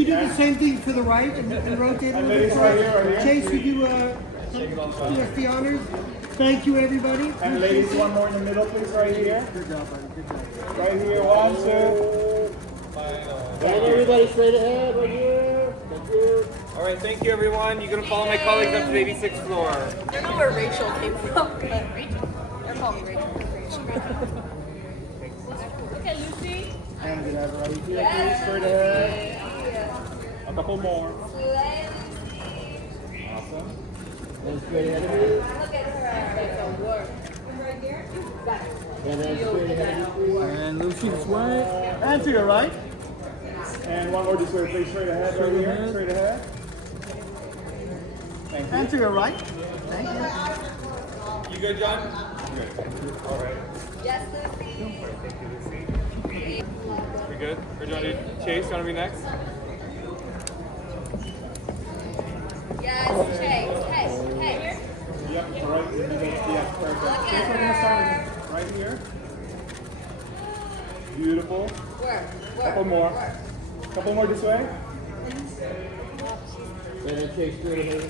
you do the same thing for the right and rotate a little bit? Right here. Chase, could you do us the honors? Thank you, everybody. And ladies, one more in the middle, please, right here. Good job, buddy. Good job. Right here, 1, 2. And everybody straight ahead, right here. Thank you. All right, thank you, everyone. You're going to follow my colleagues up to the 86th floor. I don't know where Rachel came from, but Rachel. They're calling me Rachel. Okay, Lucy. And we have right here, please, straight ahead. A couple more. Awesome. And straight ahead of you. Look at her. Work. Right here. And then straight ahead of you. And Lucy this way. And to your right. And one more this way, please, straight ahead, right here, straight ahead. Thank you. And to your right. Thank you. You good, John? Good. All right. Yes, Lucy. Thank you, Lucy. We good? Or do you want to do Chase? You want to be next? Yes, Chase. Hey. Yep, right in the middle. Yeah, perfect. Look Chase, at we're gonna start right here. Beautiful. Work. Couple more. Couple more this way. And then chase straight ahead of you.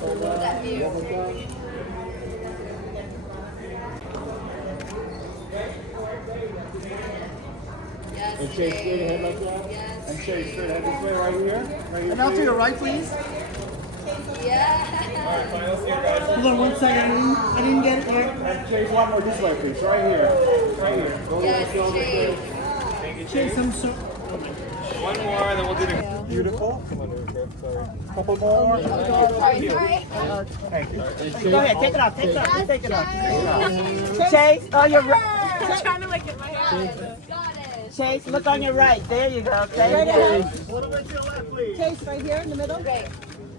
Hold on. That view. One more time. Yes, And chase straight ahead like that. Yes. And Chase, straight ahead this way, right here. Right here. And now to please. your right, please. Yeah. All right, fine. I'll see you guys. Hold on 1 second. I didn't get it yet. And Chase, one more this way, please. Right here. Right here. Yes, Chase. Thank you, Chase, Chase. I'm so. One more, and then we'll do the... Beautiful. Come on, sorry. Couple more. Sorry. Thank you. And chase. Go ahead, take it off, take it off, take it off. Chase, on your right. I'm trying to like get my hand. Got it. Chase, look on your right. There you go. And Okay. chase. Chase right here in the middle. Great.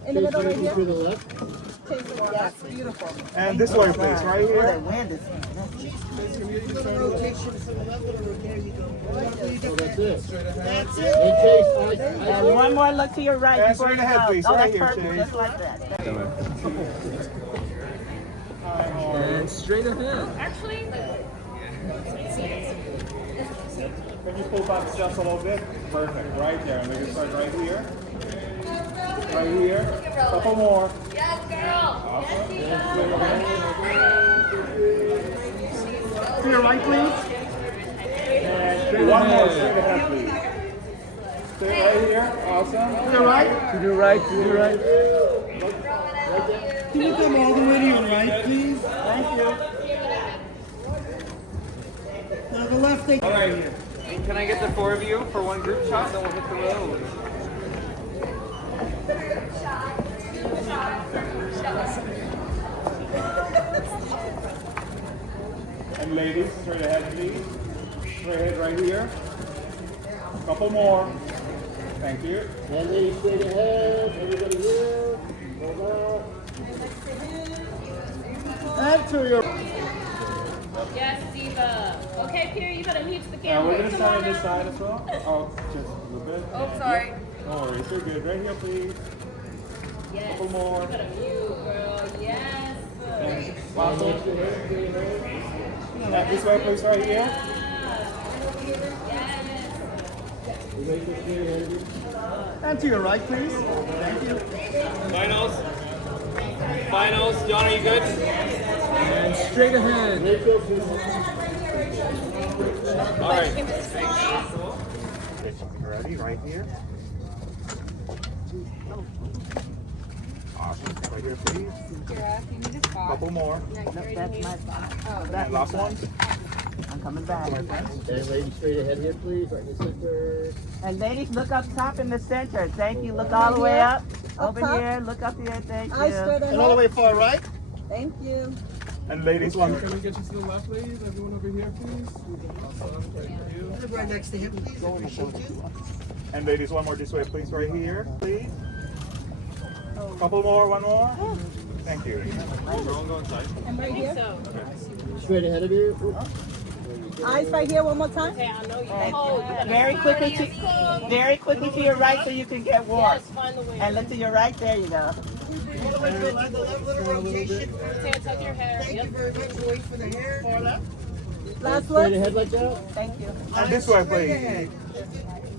In the middle right To here. the left. Chase the yes, beautiful. And this way, please. Right Oh, here. that wind is. So that's it. That's it. And chase. And one more look to your right Yeah, before straight you ahead, go. please. Oh, Right that's here, perfect. Chase. Just like that. And straight ahead. Actually, Can you pull back just a little bit? Perfect. Right there. And we can start right here. Right here. Couple more. yes, girl. Yes, To your right, please. And one more. Straight ahead, please. Stay right here. Awesome. To your right. To the right, to the right. Can you come all the way to your right, please? Thank you. Now the left thing. All right. Can I get the 4 of you for one group shot? Then we'll hit the road. And ladies, straight ahead, please. Straight ahead right here. Couple more. Thank you. And ladies straight ahead. Everybody here. Hold on. And to your... Yes, Diva. Okay, Pierre, you gotta mute the Now camera. we're going to Come start on on this now. side as well. Oh, just a little bit. Oh, sorry. No worries. You're good. Right here, please. Yes. Couple more. You gotta mute, girl. Yes. Awesome. Straight ahead, straight ahead. This way, please, right here. Yes. And Rachel straight ahead of you. And to your right, please. Thank you. Finals. Finals. John, are you good? And straight ahead. Rachel, All right. Ready? Right here. Awesome. Right here, please. Couple more. Nope, that's my spot. And last one. I'm coming back. and ladies straight ahead here, please. Right in the center. And ladies, look up top in the center. Thank you. Look all the way up. Over top? here. Look up here. Thank Eyes you. straight And all the ahead. way far right. Thank you. And ladies, one. Can we get you to the left, ladies? Everyone over here, please. Awesome. Thank you. Right next to him, please. Appreciate you. And ladies, one more this way, please. Right here, please. Couple more. One more. Thank you. And right here. Straight ahead of you. Eyes right here one more time. Very quickly to your right so you can get warm. And look to your right. There you go. All the way to the left, little rotation. Thank you very much. Wait for the hair. Last Straight one. ahead like that. Thank you. And this way, Straight please. ahead.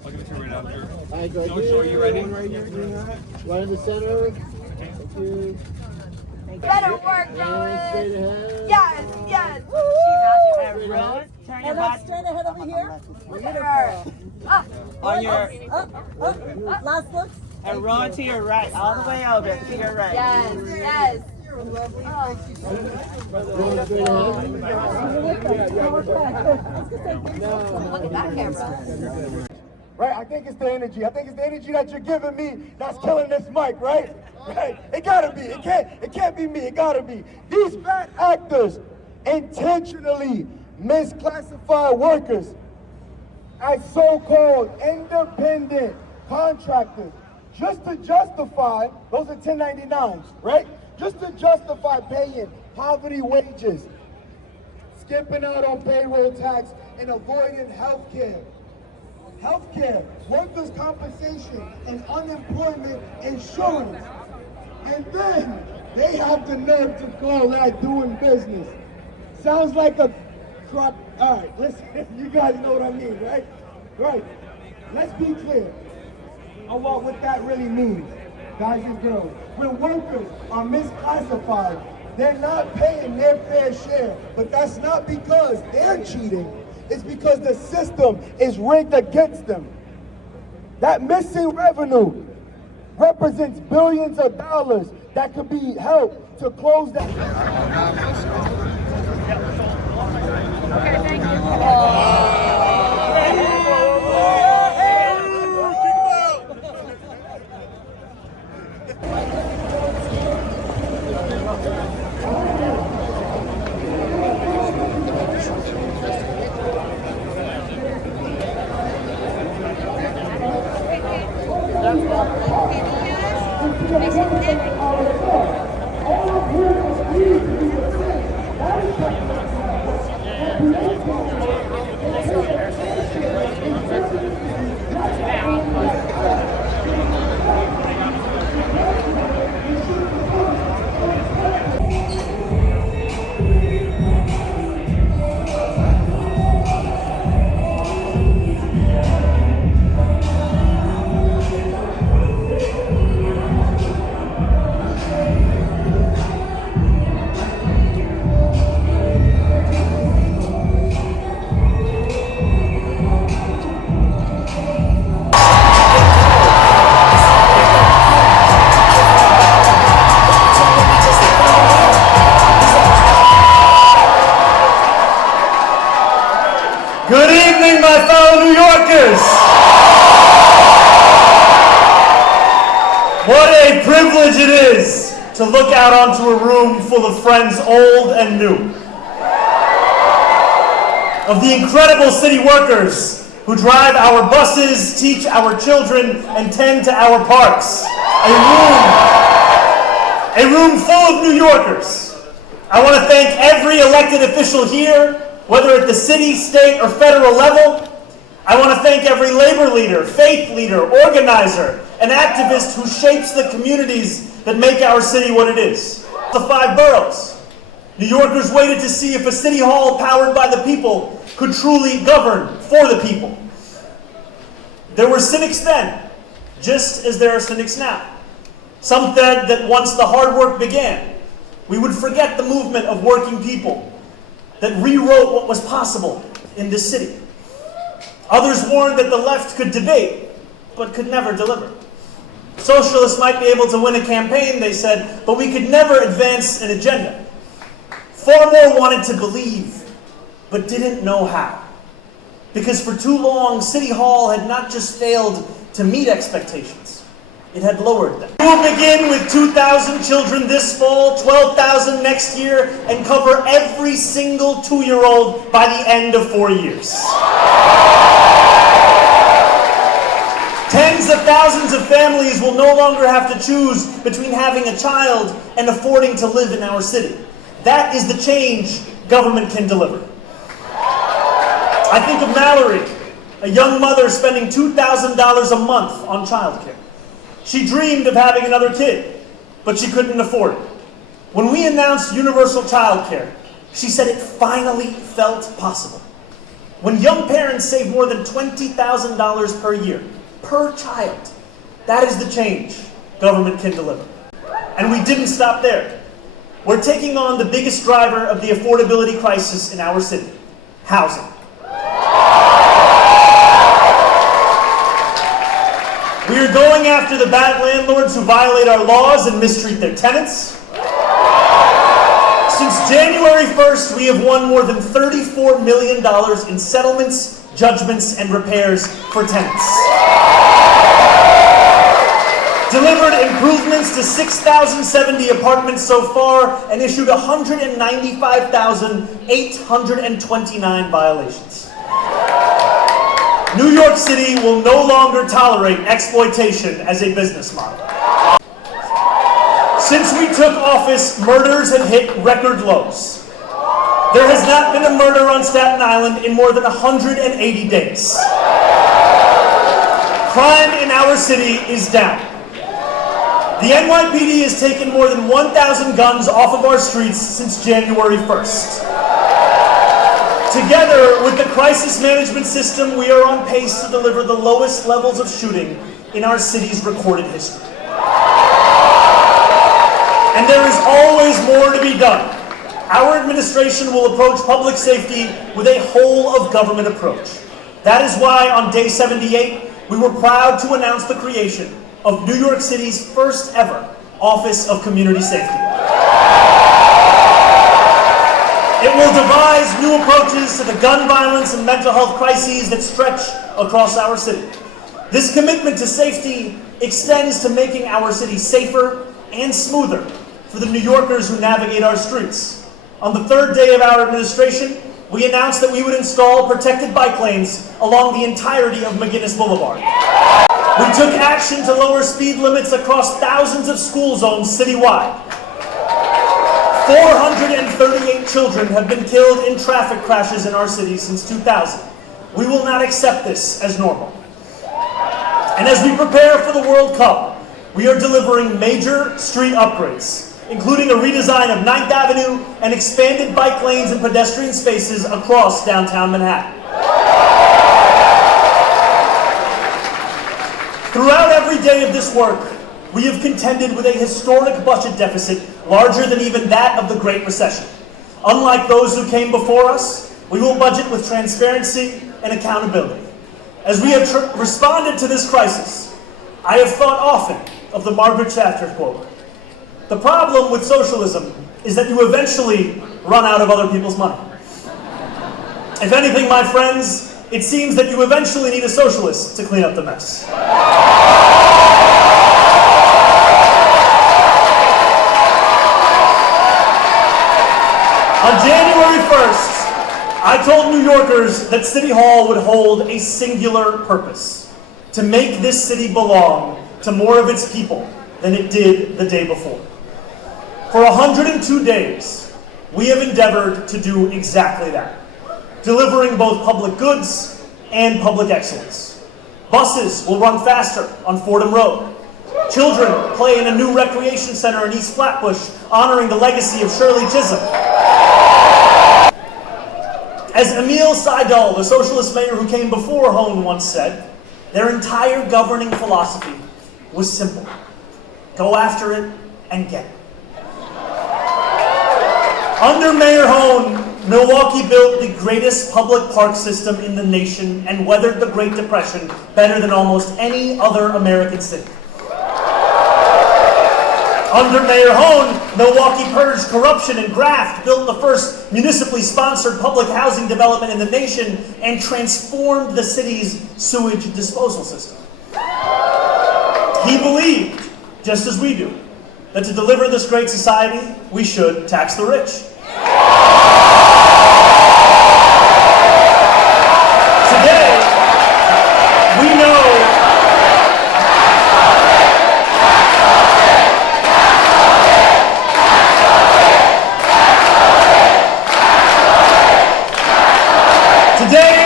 I'll give it to you right after. All right, right Don't show you ready. Right here, you know that? Right in the center. Thank you. Better work, And Rowan. straight ahead. Yes, yes. And run, turn your And body. up, straight ahead over here. Look at her. Up. On your, Up. Last look. and run to your right, all the way over to your right. Yes, yes. Going straight ahead. Look at that camera. Right, I think it's the energy. I think it's the energy that you're giving me that's killing this mic, right? Right? It gotta be. It can't be me. It gotta be. These bad actors intentionally misclassify workers as so-called independent contractors just to justify, those are 1099s, right? Just to justify paying poverty wages, skipping out on payroll tax, and avoiding health care. Healthcare, workers' compensation, and unemployment insurance. And then they have the nerve to call that doing business. Sounds like a crop. All right, listen, you guys know what I mean, right? Right. Let's be clear on what that really means, guys and girls. When workers are misclassified, they're not paying their fair share, but that's not because they're cheating. It's because the system is rigged against them. That missing revenue represents billions of dollars that could be helped to close that. Okay, thank you. Good evening, my fellow New Yorkers. What a privilege it is to look out onto a room full of friends old and new. Of the incredible city workers who drive our buses, teach our children, and tend to our parks. A room full of New Yorkers. I want to thank every elected official here, whether at the city, state, or federal level. I want to thank every labor leader, faith leader, organizer, and activist who shapes the communities that make our city what it is. The 5 boroughs. New Yorkers waited to see if a city hall powered by the people could truly govern for the people. There were cynics then, just as there are cynics now. Some said that once the hard work began, we would forget the movement of working people that rewrote what was possible in this city. Others warned that the left could debate, but could never deliver. Socialists might be able to win a campaign, they said, but we could never advance an agenda. Far more wanted to believe, but didn't know how. Because for too long, City Hall had not just failed to meet expectations, it had lowered them. We will begin with 2,000 children this fall, 12,000 next year, and cover every single 2-year-old by the end of 4 years. Tens of thousands of families will no longer have to choose between having a child and affording to live in our city. That is the change government can deliver. I think of Mallory, a young mother spending $2,000 a month on childcare. She dreamed of having another kid, but she couldn't afford it. When we announced universal childcare, she said it finally felt possible. when young parents save more than $20,000 per year, per child. That is the change government can deliver. And we didn't stop there. We're taking on the biggest driver of the affordability crisis in our city, housing. We are going after the bad landlords who violate our laws and mistreat their tenants. Since January 1st, we have won more than $34 million in settlements, judgments, and repairs for tenants. Delivered improvements to 6,070 apartments so far and issued 195,829 violations. New York City will no longer tolerate exploitation as a business model. Since we took office, murders have hit record lows. There has not been a murder on Staten Island in more than 180 days. Crime in our city is down. The NYPD has taken more than 1,000 guns off of our streets since January 1st. Together with the crisis management system, we are on pace to deliver the lowest levels of shooting in our city's recorded history. And there is always more to be done. Our administration will approach public safety with a whole-of-government approach. That is why on day 78, we were proud to announce the creation of New York City's first ever Office of Community Safety. It will devise new approaches to the gun violence and mental health crises that stretch across our city. This commitment to safety extends to making our city safer and smoother for the New Yorkers who navigate our streets. On the third day of our administration, we announced that we would install protected bike lanes along the entirety of McGinnis Boulevard. We took action to lower speed limits across thousands of school zones citywide. 438 children have been killed in traffic crashes in our city since 2000. We will not accept this as normal. And as we prepare for the World Cup, we are delivering major street upgrades, including a redesign of 9th Avenue and expanded bike lanes and pedestrian spaces across downtown Manhattan. Throughout every day of this work, we have contended with a historic budget deficit larger than even that of the Great Recession. Unlike those who came before us, we will budget with transparency and accountability. As we have responded to this crisis, I have thought often of the Margaret Thatcher quote. The problem with socialism is that you eventually run out of other people's money. If anything, my friends, it seems that you eventually need a socialist to clean up the mess. On January 1st, I told New Yorkers that City Hall would hold a singular purpose: to make this city belong to more of its people than it did the day before. For 102 days, we have endeavored to do exactly that, delivering both public goods and public excellence. Buses will run faster on Fordham Road. Children play in a new recreation center in East Flatbush, honoring the legacy of Shirley Chisholm. As Emil Seidel, the socialist mayor who came before Hone, once said, their entire governing philosophy was simple: go after it and get it. Under Mayor Hone, Milwaukee built the greatest public park system in the nation and weathered the Great Depression better than almost any other American city. Under Mayor Hone, Milwaukee purged corruption and graft, built the first municipally sponsored public housing development in the nation, and transformed the city's sewage disposal system. He believed, just as we do, that to deliver this great society, we should tax the rich. Today,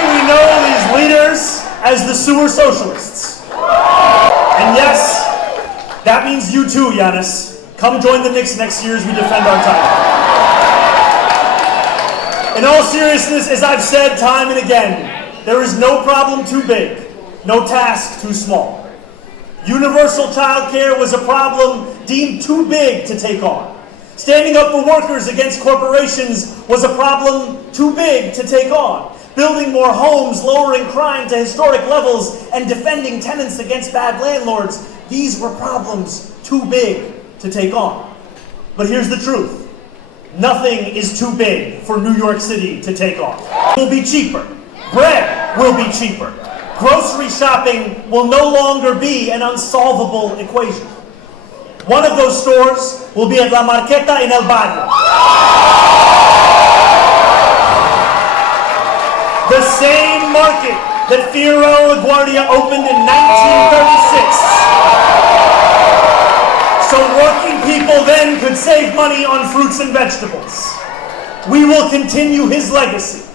we know these leaders as the sewer socialists. And yes, that means you too, Giannis. Come join the Knicks next year as we defend our title. In all seriousness, as I've said time and again, there is no problem too big, no task too small. Universal child care was a problem deemed too big to take on. Standing up for workers against corporations was a problem too big to take on. Building more homes, lowering crime to historic levels, and defending tenants against bad landlords, these were problems too big to take on. But here's the truth. Nothing is too big for New York City to take on. It will be cheaper. Bread will be cheaper. Grocery shopping will no longer be an unsolvable equation. One of those stores will be at La Marqueta in El Barrio. The same market that Fierro LaGuardia opened in 1936. So working people then could save money on fruits and vegetables. We will continue his legacy.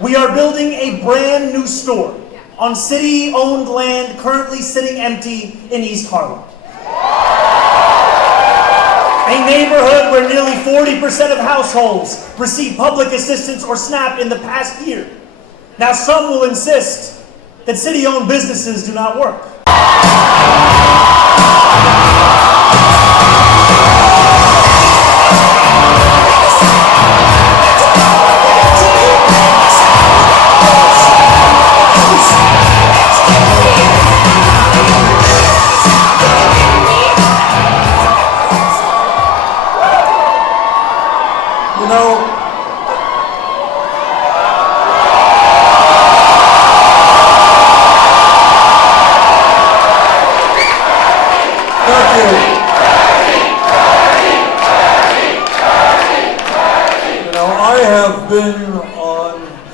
We are building a brand new store on city-owned land currently sitting empty in East Harlem. A neighborhood where nearly 40% of households received public assistance or SNAP in the past year. Now some will insist that city-owned businesses do not work.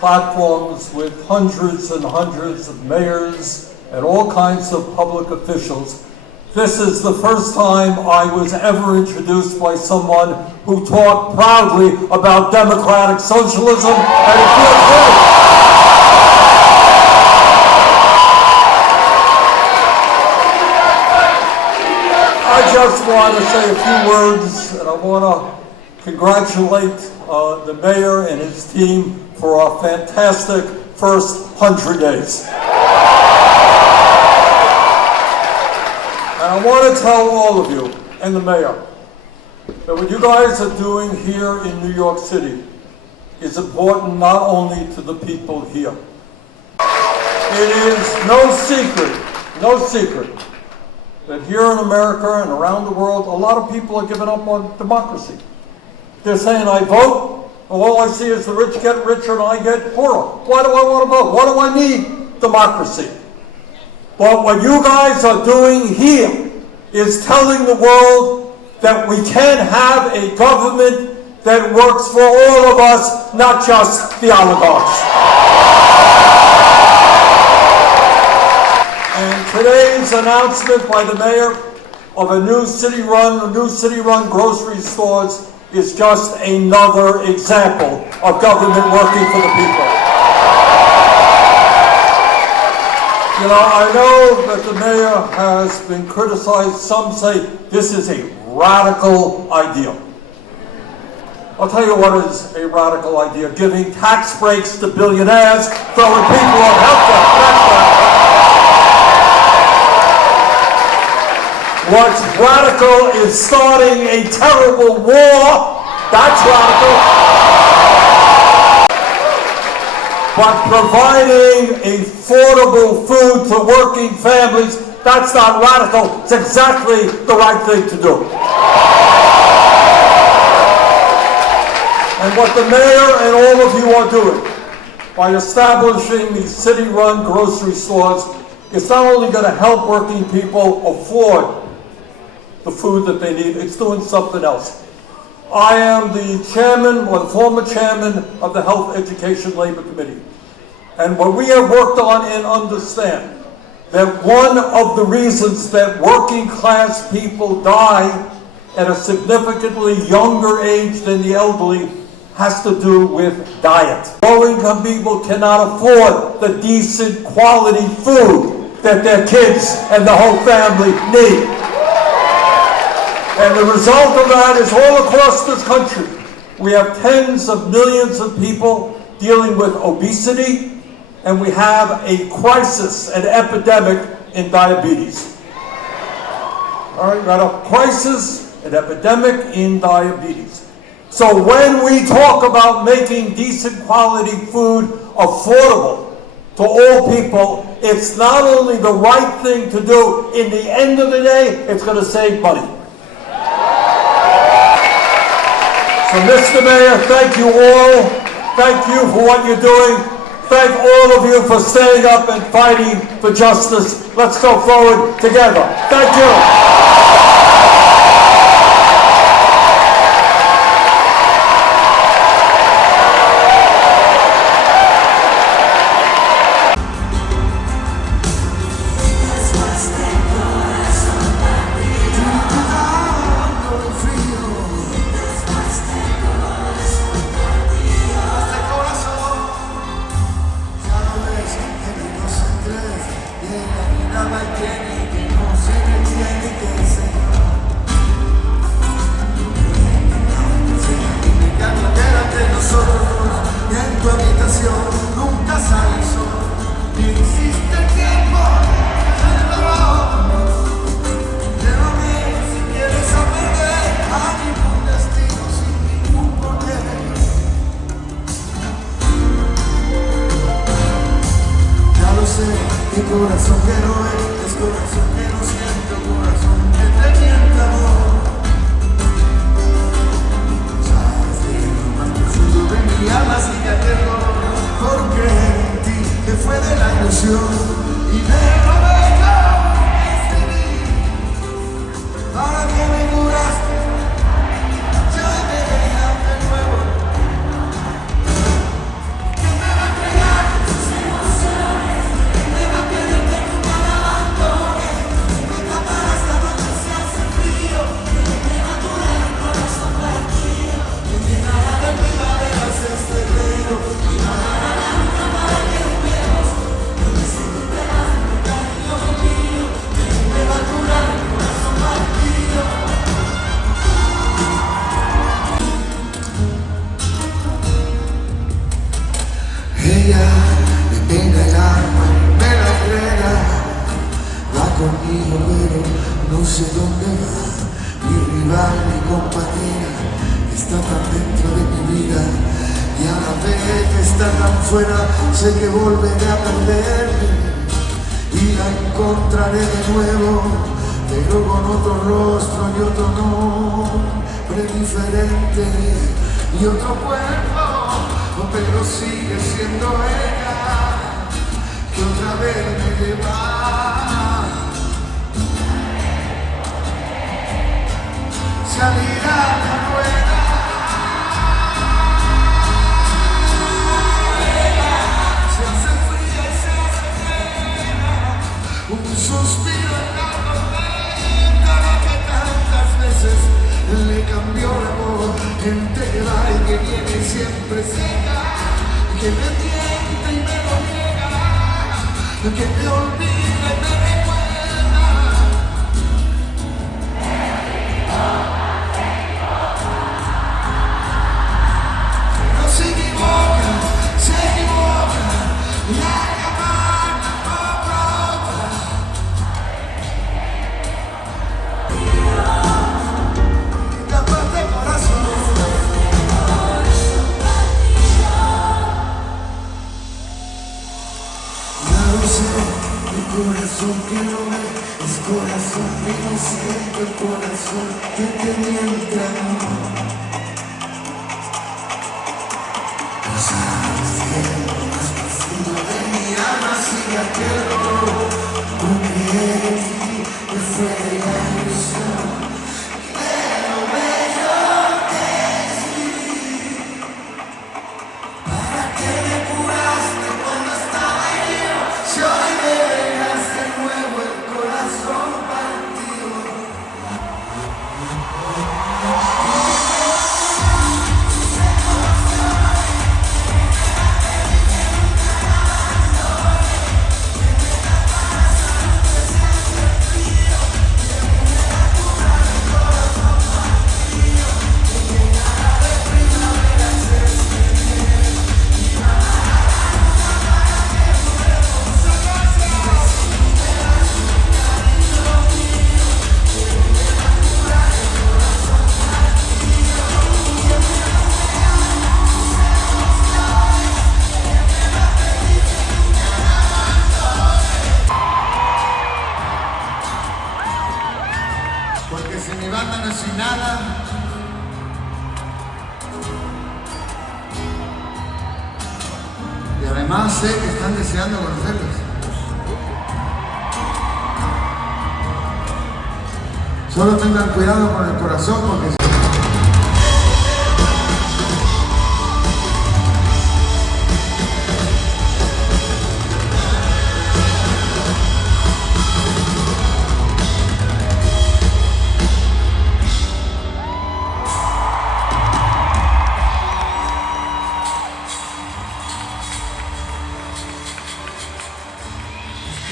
Platforms with hundreds and hundreds of mayors and all kinds of public officials. This is the first time I was ever introduced by someone who talked proudly about democratic socialism, and it feels great. I just want to say a few words, and I want to congratulate the mayor and his team for our fantastic first 100 days. And I want to tell all of you, and the mayor, that what you guys are doing here in New York City is important not only to the people here. It is no secret, that here in America and around the world, a lot of people are giving up on democracy. They're saying, I vote, all I see is the rich get richer and I get poorer. Why do I want to vote? Why do I need democracy? But what you guys are doing here is telling the world that we can have a government that works for all of us, not just the oligarchs. And today's announcement by the mayor of a new city-run grocery stores is just another example of government working for the people. You know, I know that the mayor has been criticized. Some say this is a radical idea. I'll tell you what is a radical idea. Giving tax breaks to billionaires, throwing people on health care. What's radical is starting a terrible war. That's radical. But providing affordable food to working families, that's not radical. It's exactly the right thing to do. And what the mayor and all of you are doing by establishing these city-run grocery stores is not only going to help working people afford the food that they need, it's doing something else. I am the chairman, or the former chairman, of the Health Education Labor Committee. And what we have worked on and understand that one of the reasons that working class people die at a significantly younger age than the elderly has to do with diet. Low-income people cannot afford the decent quality food that their kids and the whole family need. And the result of that is all across this country, We have tens of millions of people dealing with obesity, and we have a crisis, an epidemic in diabetes. All right, we got a crisis, an epidemic in diabetes. So when we talk about making decent quality food affordable to all people, it's not only the right thing to do, in the end of the day, it's going to save money. So, Mr. Mayor, thank you all. Thank you for what you're doing. Thank all of you for standing up and fighting for justice. Let's go forward together. Thank you. Corazón que no es, corazón que no siente, corazón que te miente amor. Sabes que lo más profundo de mi alma sigue aquel dolor por creer en ti, que fue de la ilusión y de lo bello que escribí. Para que me curaste, yo te dejas de nuevo. Que me va a entregar sus emociones. Ella me pega el alma, me la entrega, va conmigo pero no sé dónde va. Mi rival, mi compañera, está tan dentro de mi vida y a la vez que está tan fuera, sé que volveré a perderme y la encontraré de nuevo, pero con otro rostro y otro nombre diferente y otro cuerpo. Pero sigue siendo ella que otra vez me lleva. Salirá la rueda. Se hace fría y se hace plena. Un suspiro en la tormenta que tantas veces le cambió el amor. Gente que va y que viene y siempre seca, que me miente y me lo niega, que me olvida y me recuerda. No se equivoca, la llamada no brota. Capaz de corazón. El corazón que no ve, es corazón que no siente, el corazón que te miente amor. No sabes que lo más profundo de mi alma sigue aquel dolor, porque en ti que fue de la ilusión de lo bello que escribí. Para que me curaste cuando estaba herido, si hoy me dejas de nuevo el corazón partido. sin mi banda no soy nada. Y además sé que están deseando conocerlos. Solo tengan cuidado con el corazón porque...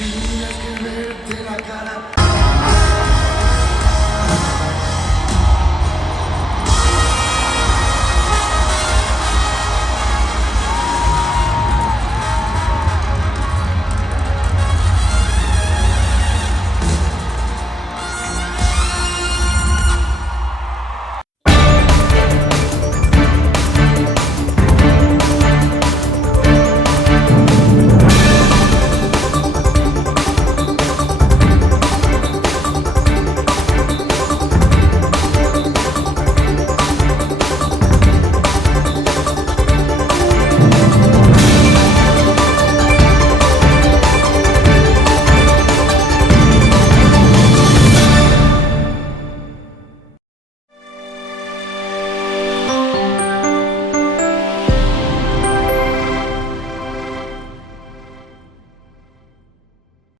Tenía que verte la cara.